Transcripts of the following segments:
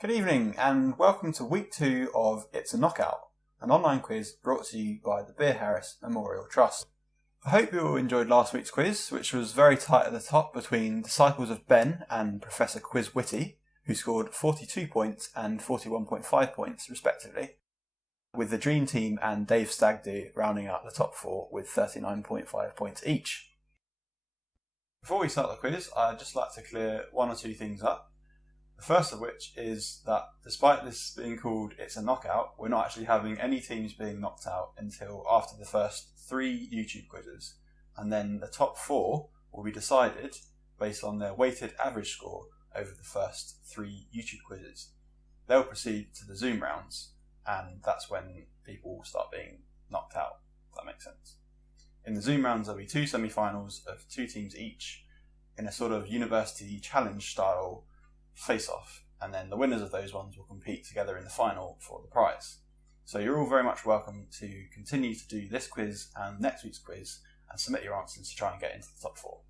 Good evening and welcome to week 2 of It's a Knockout, an online quiz brought to you by the Beer Harris Memorial Trust. I hope you all enjoyed last week's quiz, which was very tight at the top between Disciples of Ben and Professor Quiz Witty, who scored 42 points and 41.5 points respectively, with the Dream Team and Dave Stagdo rounding out the top 4 with 39.5 points each. Before we start the quiz, I'd just like to clear one or two things up. The first of which is that despite this being called It's a Knockout, we're not actually having any teams being knocked out until after the first 3 YouTube quizzes, and then the top 4 will be decided based on their weighted average score over the first 3 YouTube quizzes. They'll proceed to the Zoom rounds, and that's when people will start being knocked out, if that makes sense. In the Zoom rounds there'll be 2 semi-finals of 2 teams each in a sort of university challenge style face-off, and then the winners of those ones will compete together in the final for the prize. So you're all very much welcome to continue to do this quiz and next week's quiz and submit your answers to try and get into the top 4.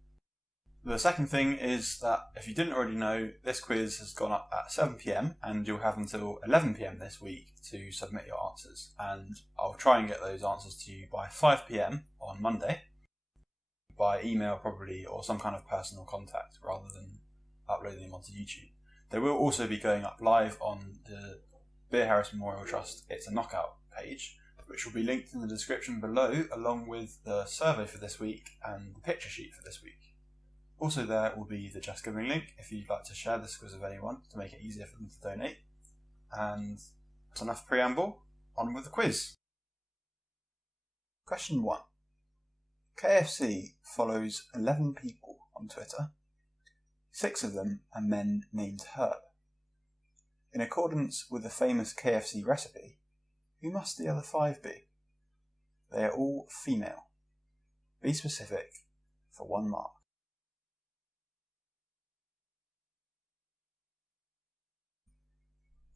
The second thing is that if you didn't already know, this quiz has gone up at 7 PM and you'll have until 11 PM this week to submit your answers, and I'll try and get those answers to you by 5 PM on Monday, by email probably, or some kind of personal contact rather than uploading them onto YouTube. They will also be going up live on the Beer Harris Memorial Trust It's a Knockout page, which will be linked in the description below, along with the survey for this week and the picture sheet for this week. Also there will be the Just Giving link if you'd like to share this quiz with anyone to make it easier for them to donate. And that's enough preamble, on with the quiz. Question 1. KFC follows 11 people on Twitter. 6 of them are men named Herb. In accordance with the famous KFC recipe, who must the other 5 be? They are all female. Be specific for 1 mark.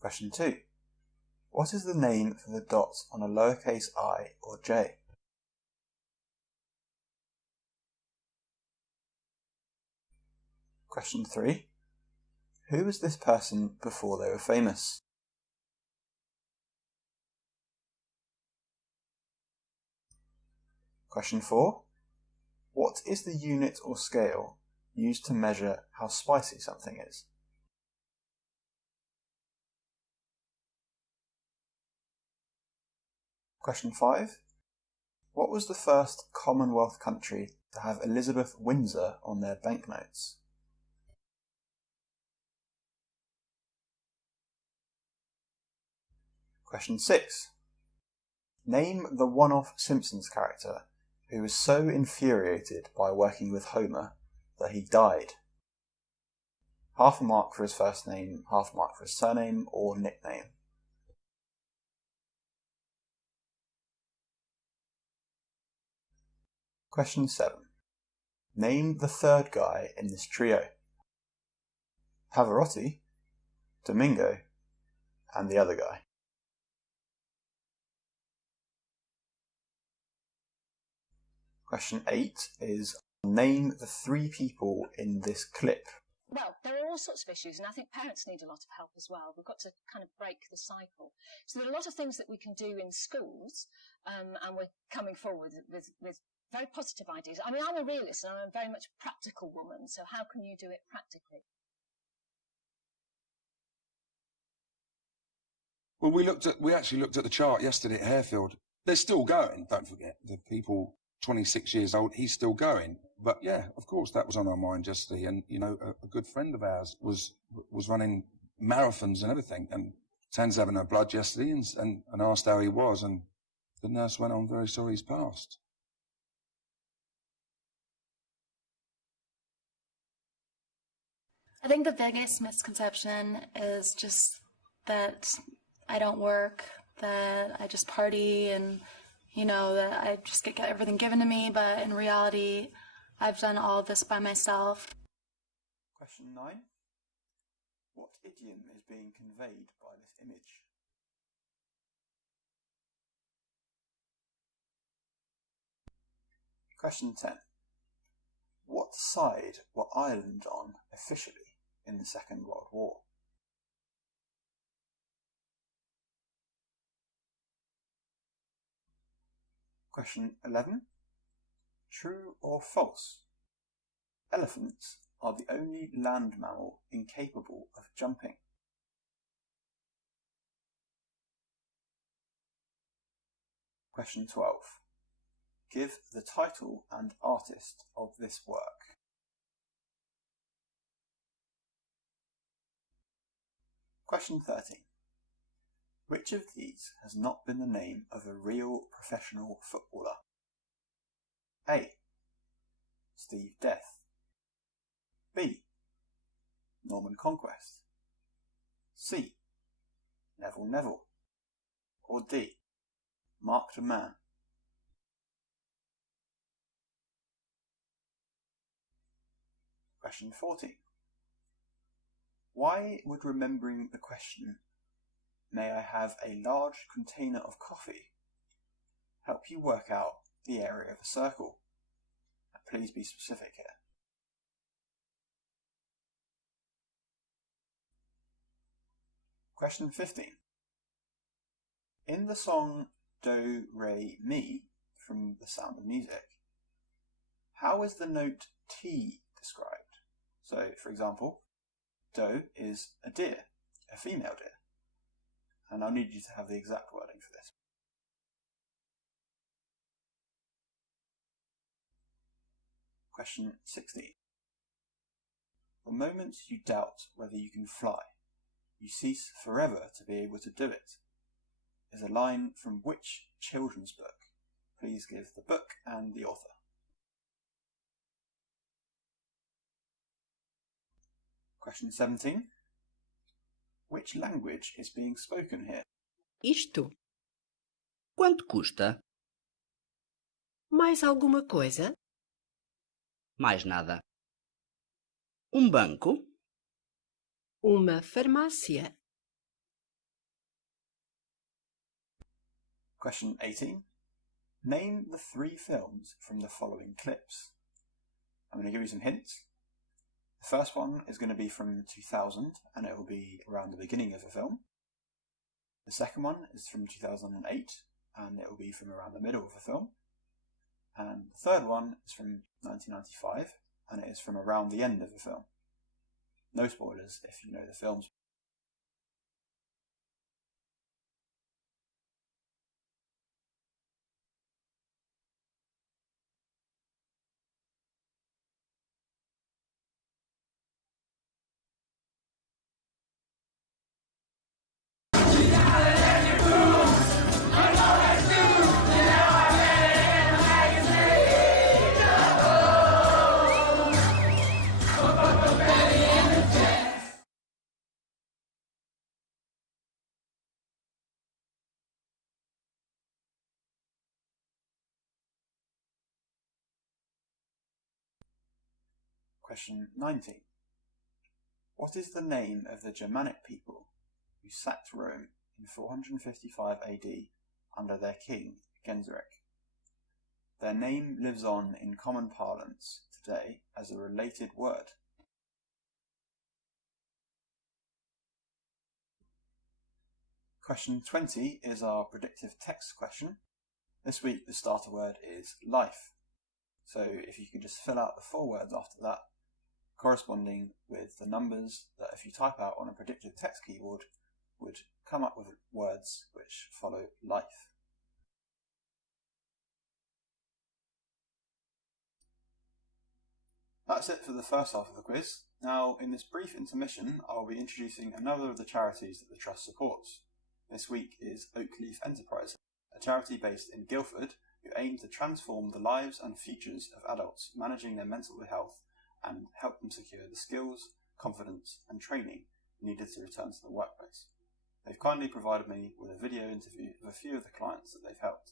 Question 2. What is the name for the dot on a lowercase I or j? Question 3. Who was this person before they were famous? Question 4. What is the unit or scale used to measure how spicy something is? Question 5. What was the first Commonwealth country to have Elizabeth Windsor on their banknotes? Question 6. Name the one-off Simpsons character who was so infuriated by working with Homer that he died. Half a mark for his first name, half a mark for his surname or nickname. Question 7. Name the third guy in this trio. Pavarotti, Domingo, and the other guy. Question 8 is name the 3 people in this clip. Well, there are all sorts of issues, and I think parents need a lot of help as well. We've got to kind of break the cycle. So there are a lot of things that we can do in schools, and we're coming forward with very positive ideas. I mean, I'm a realist, and I'm a very much practical woman, so how can you do it practically? Well, we actually looked at the chart yesterday at Harefield. They're still going, don't forget. The people 26 years old, he's still going. But yeah, of course, that was on our mind yesterday. And, you know, a good friend of ours was running marathons and everything. And Tan's having her blood yesterday and asked how he was. And the nurse went on, very sorry he's passed. I think the biggest misconception is just that I don't work, that I just party and, you know, that I just get everything given to me, but in reality, I've done all of this by myself. Question 9. What idiom is being conveyed by this image? Question 10. What side were Ireland on officially in the Second World War? Question 11. True or false? Elephants are the only land mammal incapable of jumping. Question 12. Give the title and artist of this work. Question 13. Which of these has not been the name of a real professional footballer? A. Steve Death. B. Norman Conquest. C. Neville Neville. Or D. Mark the Man. Question 14. Why would remembering the question, "May I have a large container of coffee?" help you work out the area of a circle? Please be specific here. Question 15. In the song Do, Re, Mi from The Sound of Music, how is the note T described? So, for example, Do is a deer, a female deer. And I'll need you to have the exact wording for this. Question 16. The moment you doubt whether you can fly, you cease forever to be able to do it, is a line from which children's book? Please give the book and the author. Question 17. Which language is being spoken here? Isto. Quanto custa? Mais alguma coisa? Mais nada. Banco? Uma farmácia. Question 18. Name the 3 films from the following clips. I'm going to give you some hints. The first one is going to be from 2000 and it will be around the beginning of the film. The second one is from 2008 and it will be from around the middle of the film. And the third one is from 1995 and it is from around the end of the film. No spoilers if you know the films. Question 19. What is the name of the Germanic people who sacked Rome in 455 AD under their king Genseric? Their name lives on in common parlance today as a related word. Question 20 is our predictive text question. This week the starter word is life. So if you could just fill out the 4 words after that, corresponding with the numbers that if you type out on a predictive text keyboard would come up with words which follow life. That's it for the first half of the quiz. Now, in this brief intermission, I'll be introducing another of the charities that the Trust supports. This week is Oakleaf Enterprise, a charity based in Guildford who aim to transform the lives and futures of adults managing their mental health and help them secure the skills, confidence and training needed to return to the workplace. They've kindly provided me with a video interview of a few of the clients that they've helped.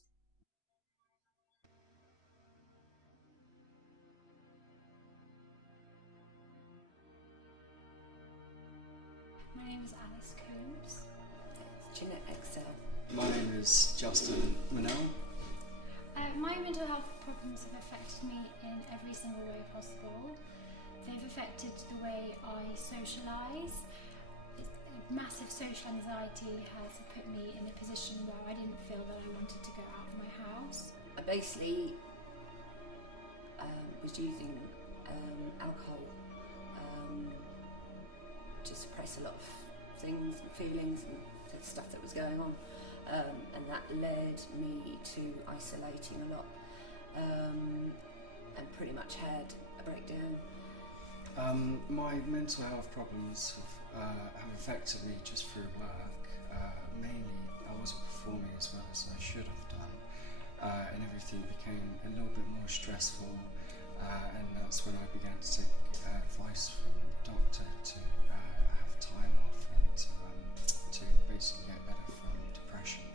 My name is Alice Coombs. Jeanette Excel. My name is Justin Linnell. My mental health problems have affected me in every single way possible. They've affected the way I socialise. Massive social anxiety has put me in a position where I didn't feel that I wanted to go out of my house. I basically was using alcohol to suppress a lot of things and feelings and the stuff that was going on, and that led me to isolating a lot, and pretty much had a breakdown. My mental health problems have affected me just through work. Mainly, I wasn't performing as well as I should have done, and everything became a little bit more stressful, and that's when I began to take advice from the doctor to have time off and to basically get better from depression.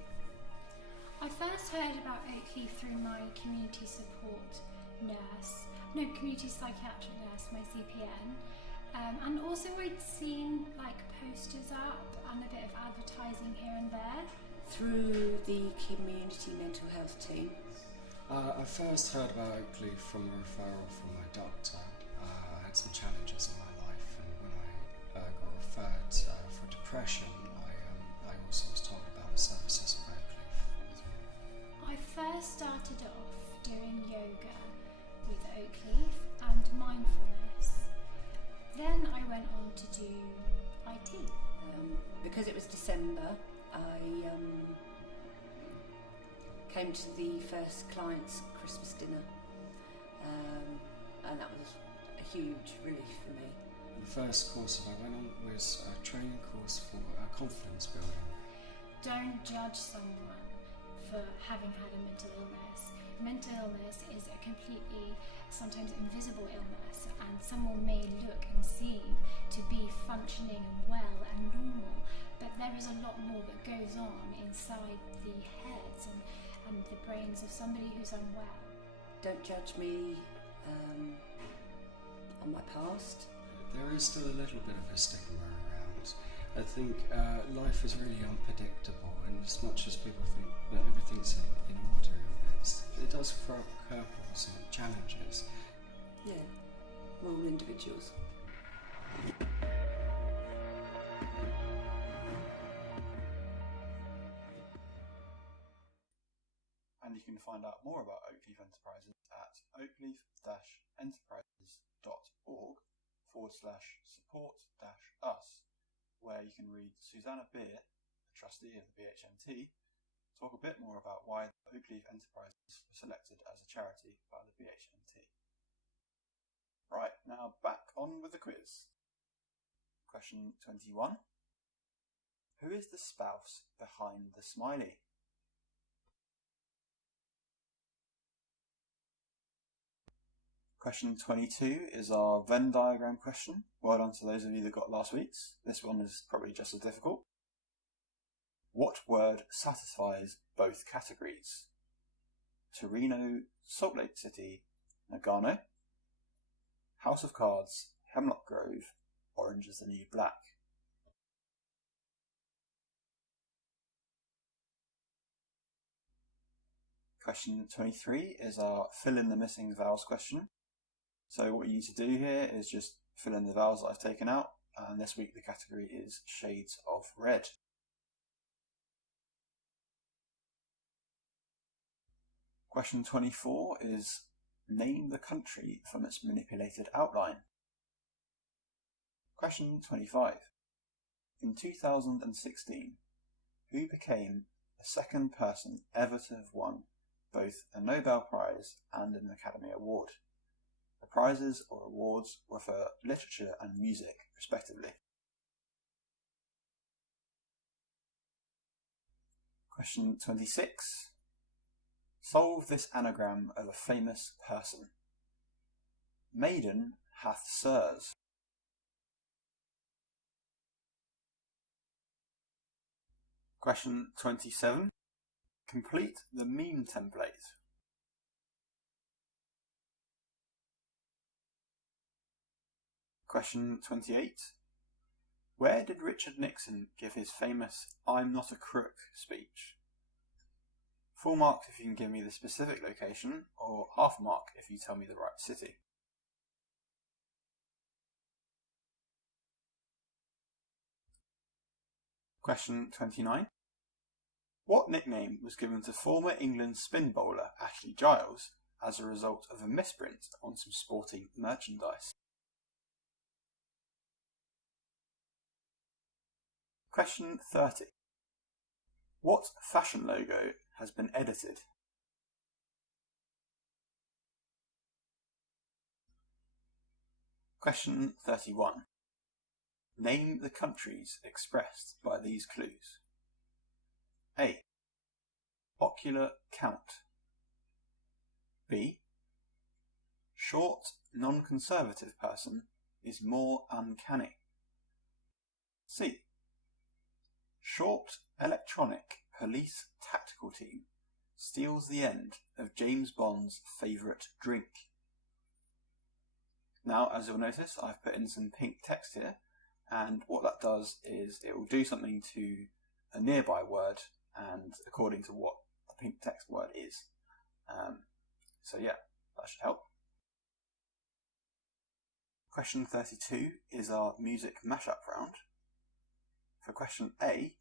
I first heard about Oakleaf through my community psychiatric nurse, my CPN, and also I'd seen like posters up and a bit of advertising here and there. Through the community mental health team. I first heard about Oakleaf from a referral from my doctor. I had some challenges in my life, and when I got referred for depression, I also was told about the services of Oakleaf. I first started off doing yoga with Oakleaf and mindfulness. Then I went on to do IT. Because it was December, I came to the first client's Christmas dinner, and that was a huge relief for me. The first course that I went on was a training course for confidence building. Don't judge someone for having had a mental illness. Mental illness is a completely, sometimes invisible illness, and someone may look and seem to be functioning and well and normal, but there is a lot more that goes on inside the heads and the brains of somebody who's unwell. Don't judge me on my past. There is still a little bit of a stigma around. I think life is really unpredictable, and as much as people think that everything's in order, it does throw up curveballs and challenges. Yeah, we're all individuals. And you can find out more about Oakleaf Enterprises at oakleaf-enterprises.org/support-us, where you can read Susanna Beer, a trustee of the BHMT, talk a bit more about why Oakleaf Enterprises were selected as a charity by the BHMT. Right, now back on with the quiz. Question 21. Who is the spouse behind the smiley? Question 22 is our Venn diagram question. Well done to those of you that got last week's. This one is probably just as difficult. What word satisfies both categories? Torino, Salt Lake City, Nagano. House of Cards, Hemlock Grove, Orange is the New Black. Question 23 is our fill in the missing vowels question. So what you need to do here is just fill in the vowels that I've taken out, and this week the category is shades of red. Question 24 is name the country from its manipulated outline. Question 25. In 2016, who became the second person ever to have won both a Nobel Prize and an Academy Award? The prizes or awards were for literature and music, respectively. Question 26. Solve this anagram of a famous person. Maiden hath sirs. Question 27. Complete the meme template. Question 28. Where did Richard Nixon give his famous "I'm not a crook" speech? Full mark if you can give me the specific location, or half mark if you tell me the right city. Question 29. What nickname was given to former England spin bowler Ashley Giles as a result of a misprint on some sporting merchandise? Question 30. What fashion logo has been edited? Question 31. Name the countries expressed by these clues. A. Ocular count. B. Short, non-conservative person is more uncanny. C. Short, electronic police tactical team steals the end of James Bond's favourite drink. Now, as you'll notice, I've put in some pink text here, and what that does is it will do something to a nearby word, and according to what the pink text word is. So yeah, that should help. Question 32 is our music mashup round. For question A,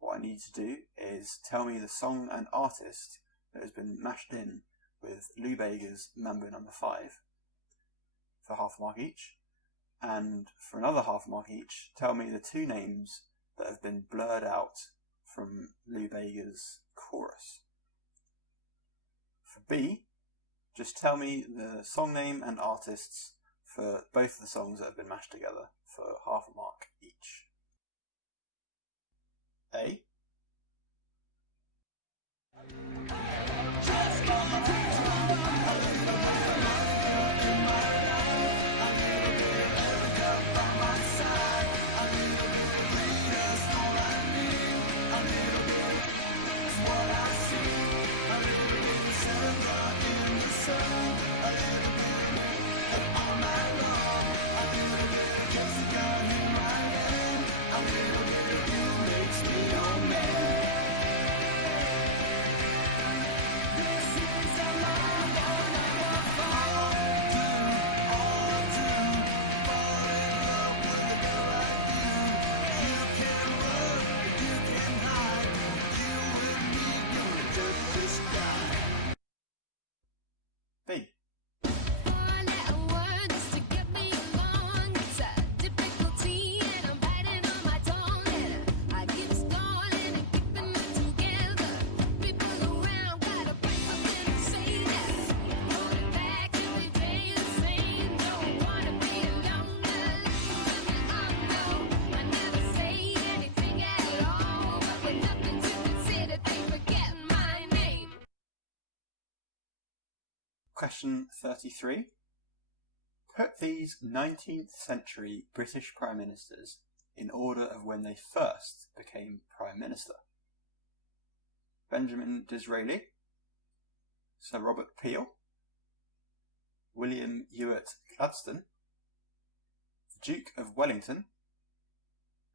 what I need to do is tell me the song and artist that has been mashed in with Lou Bega's Mambo No. 5 for half a mark each, and for another half a mark each, tell me the two names that have been blurred out from Lou Bega's chorus. For B, just tell me the song name and artists for both the songs that have been mashed together for half a mark each. A. B. Question 33. Put these 19th century British Prime Ministers in order of when they first became Prime Minister. Benjamin Disraeli, Sir Robert Peel, William Ewart Gladstone, the Duke of Wellington,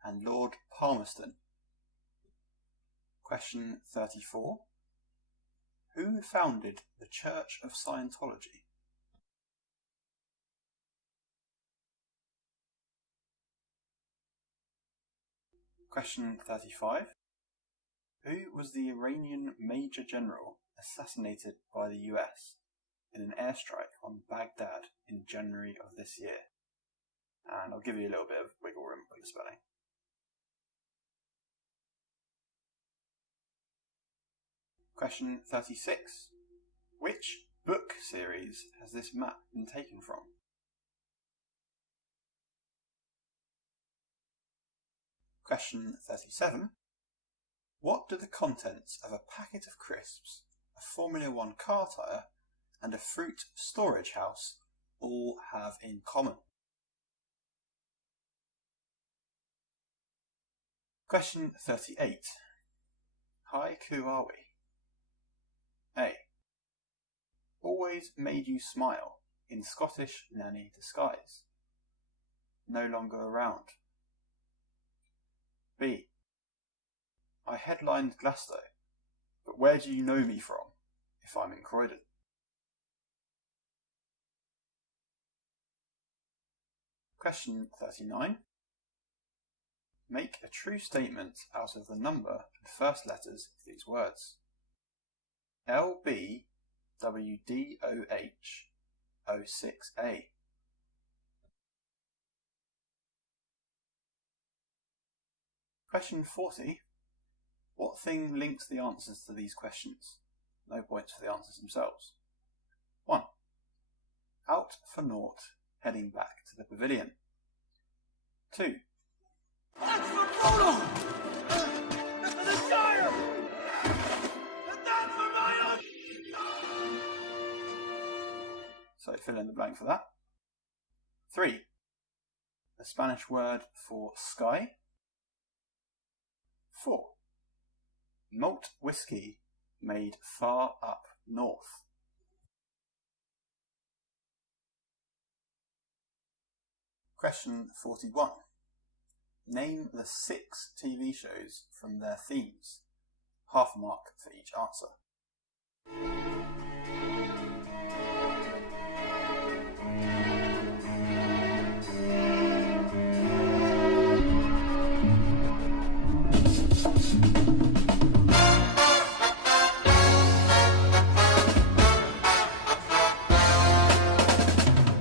and Lord Palmerston. Question 34. Who founded the Church of Scientology? Question 35. Who was the Iranian Major General assassinated by the US in an airstrike on Baghdad in January of this year? And I'll give you a little bit of wiggle room with the spelling. Question 36. Which book series has this map been taken from? Question 37. What do the contents of a packet of crisps, a Formula 1 car tyre, and a fruit storage house all have in common? Question 38. Haiku are we? A. Always made you smile in Scottish nanny disguise. No longer around. B. I headlined Glasgow, but where do you know me from if I'm in Croydon? Question 39. Make a true statement out of the number and first letters of these words. LBWDOH 06A. Question 40. What thing links the answers to these questions? No points for the answers themselves. 1. Out for naught, heading back to the pavilion. 2. That's for Frodo! The Shire! And that's for my own... So fill in the blank for that. 3. The Spanish word for sky. 4. Malt whiskey made far up north. Question 41. Name the 6 TV shows from their themes. Half a mark for each answer.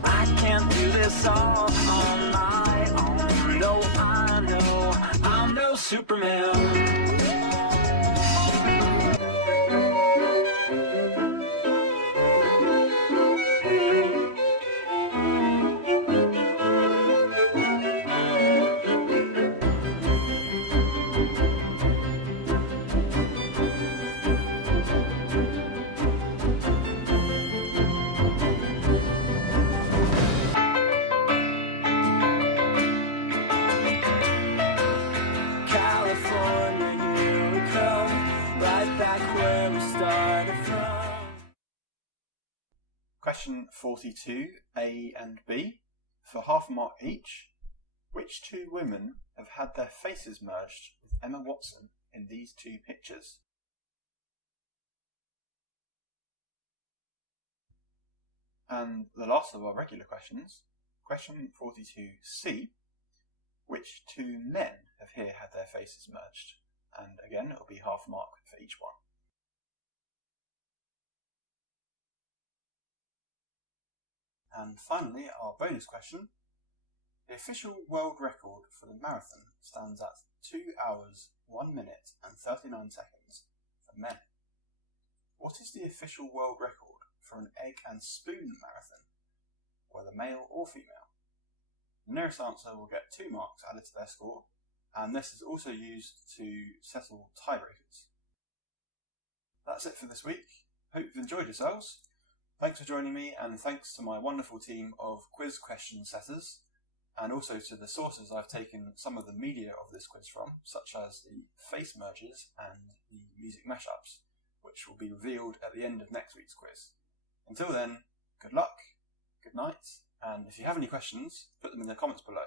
I can't do this all on my own. No, I know I'm no Superman. California, here we come, right back where we started from. Question 42, A and B. For half a mark each, which 2 women have had their faces merged with Emma Watson in these 2 pictures? And the last of our regular questions, question 42C. Which 2 men have here had their faces merged? And again, it will be half a mark for each one. And finally, our bonus question. The official world record for the marathon stands at 2 hours, 1 minute and 39 seconds for men. What is the official world record for an egg and spoon marathon, whether male or female? The nearest answer will get 2 marks added to their score, and this is also used to settle tiebreakers. That's it for this week. Hope you've enjoyed yourselves. Thanks for joining me, and thanks to my wonderful team of quiz question setters, and also to the sources I've taken some of the media of this quiz from, such as the face merges and the music mashups, which will be revealed at the end of next week's quiz. Until then, good luck, good night, and if you have any questions, put them in the comments below.